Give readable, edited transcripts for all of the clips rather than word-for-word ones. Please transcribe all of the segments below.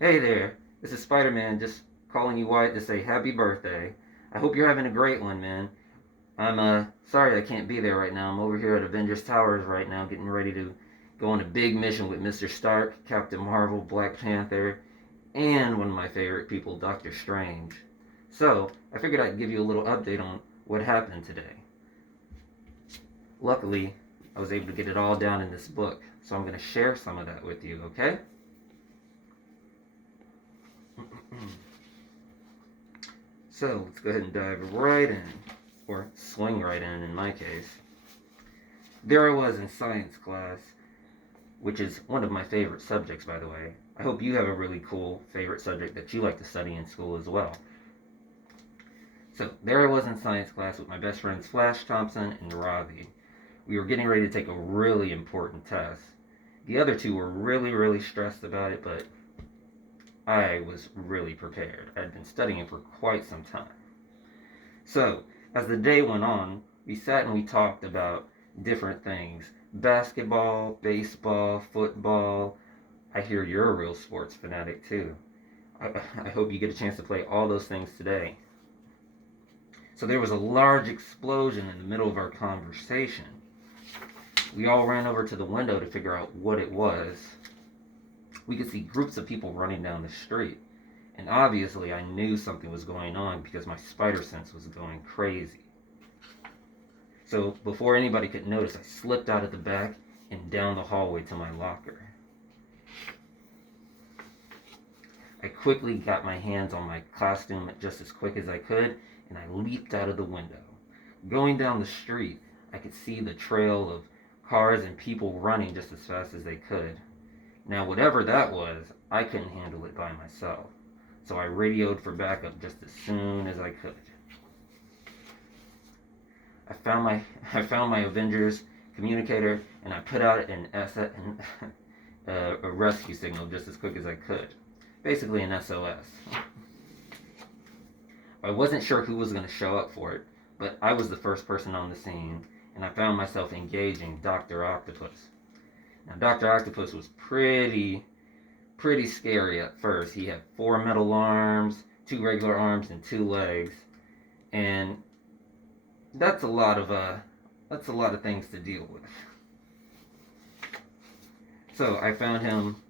Hey there, this is Spider-Man just calling you Wyatt to say happy birthday. I hope you're having a great one, man. I'm sorry I can't be there right now. I'm over here at Avengers Towers right now getting ready to go on a big mission with Mr. Stark, Captain Marvel, Black Panther, and one of my favorite people, Doctor Strange. So, I figured I'd give you a little update on what happened today. Luckily, I was able to get it all down in this book, so I'm going to share some of that with you, okay? So let's go ahead and dive right in, or swing right in my case. There I was in science class, which is one of my favorite subjects, by the way. I hope you have a really cool favorite subject that you like to study in school as well. So there I was in science class with my best friends Flash Thompson and Ravi. We were getting ready to take a really important test. The other two were really stressed about it, but I was really prepared. I'd been studying for quite some time. So, as the day went on, we sat and we talked about different things: basketball, baseball, football. I hear you're a real sports fanatic too. I hope you get a chance to play all those things today. So, there was a large explosion in the middle of our conversation. We all ran over to the window to figure out what it was. We could see groups of people running down the street. And obviously, I knew something was going on because my spider sense was going crazy. So, before anybody could notice, I slipped out of the back and down the hallway to my locker. I quickly got my hands on my costume just as quick as I could, and I leaped out of the window. Going down the street, I could see the trail of cars and people running just as fast as they could. Now, whatever that was, I couldn't handle it by myself. So I radioed for backup just as soon as I could. I found my Avengers communicator and I put out a rescue signal just as quick as I could. Basically an SOS. I wasn't sure who was going to show up for it, but I was the first person on the scene, and I found myself engaging Dr. Octopus. Now, Dr. Octopus was pretty scary at first. He had 4 metal arms, 2 regular arms, and 2 legs, and that's a lot of things to deal with. So I found him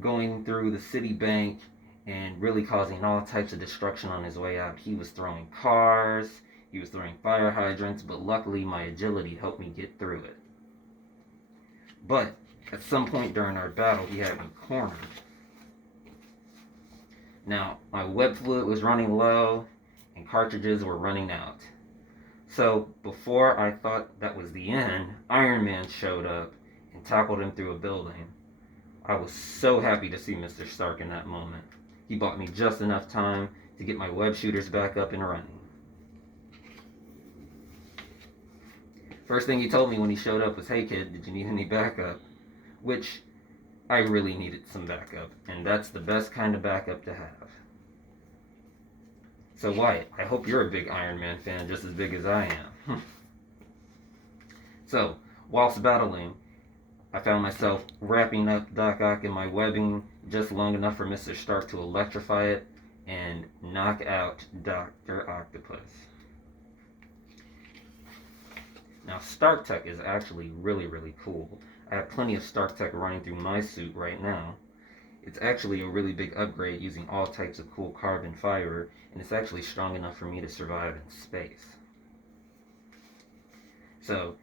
going through the city bank and really causing all types of destruction on his way out. He was throwing cars, he was throwing fire hydrants, but luckily my agility helped me get through it. But at some point during our battle, he had me cornered. Now, my web fluid was running low and cartridges were running out. So, before I thought that was the end, Iron Man showed up and tackled him through a building. I was so happy to see Mr. Stark in that moment. He bought me just enough time to get my web shooters back up and running. First thing he told me when he showed up was, "Hey kid, did you need any backup?" Which I really needed some backup, and that's the best kind of backup to have. So Wyatt, I hope you're a big Iron Man fan just as big as I am. So, whilst battling, I found myself wrapping up Doc Ock in my webbing just long enough for Mr. Stark to electrify it and knock out Dr. Octopus. Now, Stark Tech is actually really cool. I have plenty of Stark Tech running through my suit right now. It's actually a really big upgrade using all types of cool carbon fiber, and it's actually strong enough for me to survive in space. So,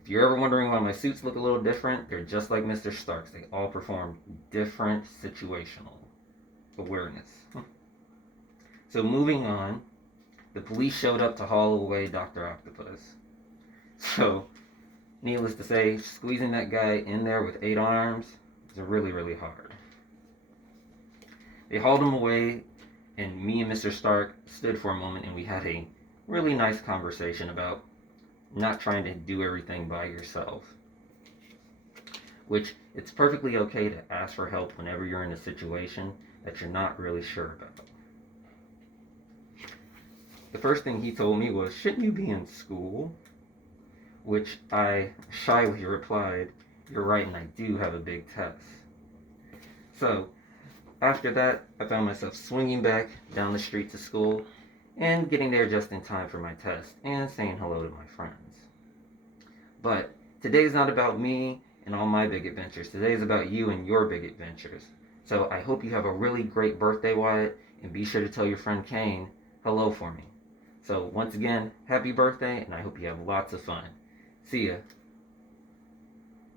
if you're ever wondering why my suits look a little different, they're just like Mr. Stark's. They all perform different situational awareness. So moving on, the police showed up to haul away Dr. Octopus. So, needless to say, squeezing that guy in there with 8 arms is really hard. They hauled him away, and me and Mr. Stark stood for a moment and we had a really nice conversation about not trying to do everything by yourself. Which, it's perfectly okay to ask for help whenever you're in a situation that you're not really sure about. The first thing he told me was, "Shouldn't you be in school?" Which I shyly replied, "You're right, and I do have a big test." So, after that, I found myself swinging back down the street to school and getting there just in time for my test and saying hello to my friends. But today's not about me and all my big adventures. Today is about you and your big adventures. So I hope you have a really great birthday, Wyatt, and be sure to tell your friend Kane hello for me. So once again, happy birthday, and I hope you have lots of fun. See ya.